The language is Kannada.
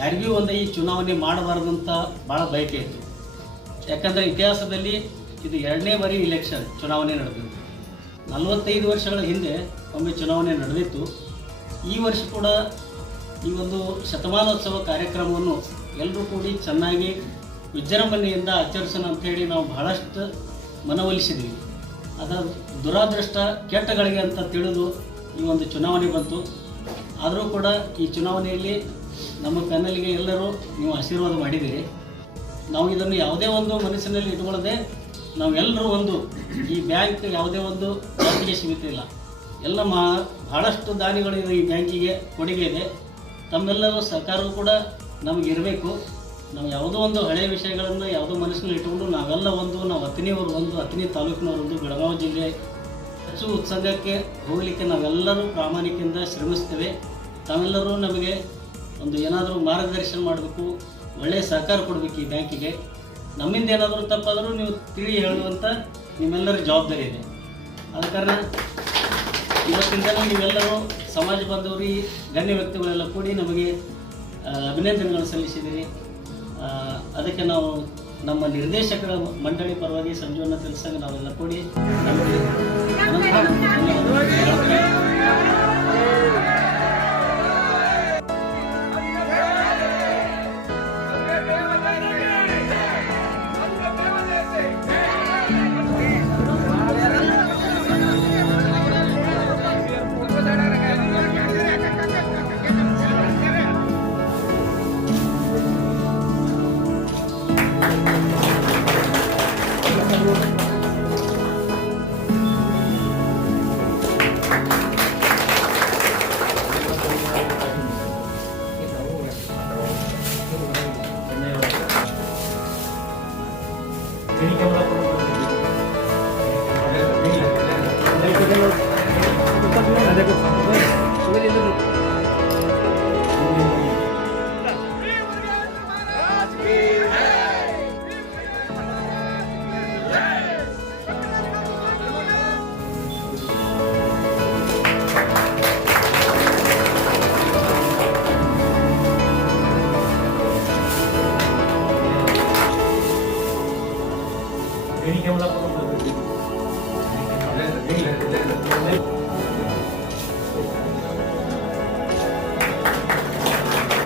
ಯಾರಿಗೂ ಒಂದು ಈ ಚುನಾವಣೆ ಮಾಡಬಾರ್ದು ಅಂತ ಭಾಳ ಬಯಕೆ ಇತ್ತು. ಯಾಕಂದರೆ ಇತಿಹಾಸದಲ್ಲಿ ಇದು ಎರಡನೇ ಬಾರಿ ಇಲೆಕ್ಷನ್ ಚುನಾವಣೆ ನಡೆದಿತ್ತು ನಲವತ್ತೈದು ವರ್ಷಗಳ ಹಿಂದೆ ಒಮ್ಮೆ ಚುನಾವಣೆ ನಡೆದಿತ್ತು. ಈ ವರ್ಷ ಕೂಡ ಈ ಒಂದು ಶತಮಾನೋತ್ಸವ ಕಾರ್ಯಕ್ರಮವನ್ನು ಎಲ್ಲರೂ ಕೂಡಿ ಚೆನ್ನಾಗಿ ವಿಜೃಂಭಣೆಯಿಂದ ಆಚರಿಸೋಣ ಅಂಥೇಳಿ ನಾವು ಬಹಳಷ್ಟು ಮನವೊಲಿಸಿದ್ವಿ. ಅದರ ದುರಾದೃಷ್ಟ ಕೆಟ್ಟಗಳಿಗೆ ಅಂತ ತಿಳಿದು ಈ ಒಂದು ಚುನಾವಣೆ ಬಂತು. ಆದರೂ ಕೂಡ ಈ ಚುನಾವಣೆಯಲ್ಲಿ ನಮ್ಮ ಪ್ಯಾನಲ್ಗೆ ಎಲ್ಲರೂ ನೀವು ಆಶೀರ್ವಾದ ಮಾಡಿದ್ದೀರಿ. ನಾವು ಇದನ್ನು ಯಾವುದೇ ಒಂದು ಮನಸ್ಸಿನಲ್ಲಿ ಇಟ್ಕೊಳ್ಳದೆ ನಾವೆಲ್ಲರೂ ಒಂದು ಈ ಬ್ಯಾಂಕ್ ಯಾವುದೇ ಒಂದು ಜಾತಿಗೆ ಸೀಮಿತ ಇಲ್ಲ. ಎಲ್ಲ ಮಾ ಭಾಳಷ್ಟು ದಾನಿಗಳು ಈ ಬ್ಯಾಂಕಿಗೆ ಕೊಡುಗೆ ಇದೆ. ತಮ್ಮೆಲ್ಲರೂ ಸರ್ಕಾರವೂ ಕೂಡ ನಮಗೆ ಇರಬೇಕು. ನಾವು ಯಾವುದೋ ಒಂದು ಹಳೆಯ ವಿಷಯಗಳನ್ನು ಯಾವುದೋ ಮನಸ್ಸಿನಲ್ಲಿ ಇಟ್ಟುಕೊಂಡು ನಾವೆಲ್ಲ ಒಂದು, ನಾವು ಹತ್ತನೇವರು ಒಂದು ಹತ್ತನೇ ತಾಲೂಕಿನವರು ಒಂದು, ಬೆಳಗಾವಿ ಜಿಲ್ಲೆ ಹೆಚ್ಚು ಉತ್ಸಂಗಕ್ಕೆ ಹೋಗಲಿಕ್ಕೆ ನಾವೆಲ್ಲರೂ ಪ್ರಾಮಾಣಿಕದಿಂದ ಶ್ರಮಿಸ್ತೇವೆ. ತಾವೆಲ್ಲರೂ ನಮಗೆ ಒಂದು ಏನಾದರೂ ಮಾರ್ಗದರ್ಶನ ಮಾಡಬೇಕು ಒಳ್ಳೆಯ ಸಹಕಾರ ಕೊಡಬೇಕು ಈ ಬ್ಯಾಂಕಿಗೆ. ನಮ್ಮಿಂದ ಏನಾದರೂ ತಪ್ಪಾದರೂ ನೀವು ತಿಳಿ ಹೇಳುವಂಥ ನಿಮ್ಮೆಲ್ಲರ ಜವಾಬ್ದಾರಿ ಇದೆ. ಆದ ಕಾರಣ ಇವತ್ತಿಂದಲೂ ನೀವೆಲ್ಲರೂ ಸಮಾಜ ಬಾಂಧವರು ಗಣ್ಯ ವ್ಯಕ್ತಿಗಳೆಲ್ಲ ಕೂಡಿ ನಮಗೆ ಅಭಿನಂದನೆಗಳು ಸಲ್ಲಿಸಿದಿರಿ ಅದಕ್ಕೆ ನಾವು ನಮ್ಮ ನಿರ್ದೇಶಕರ ಮಂಡಳಿ ಪರವಾಗಿ ಸಂಜೀವನ ತಿಳಿಸಂಗೆ ನಾವೆಲ್ಲ ಕೂಡಿ ありがとうございます。Hinihiwala ko ng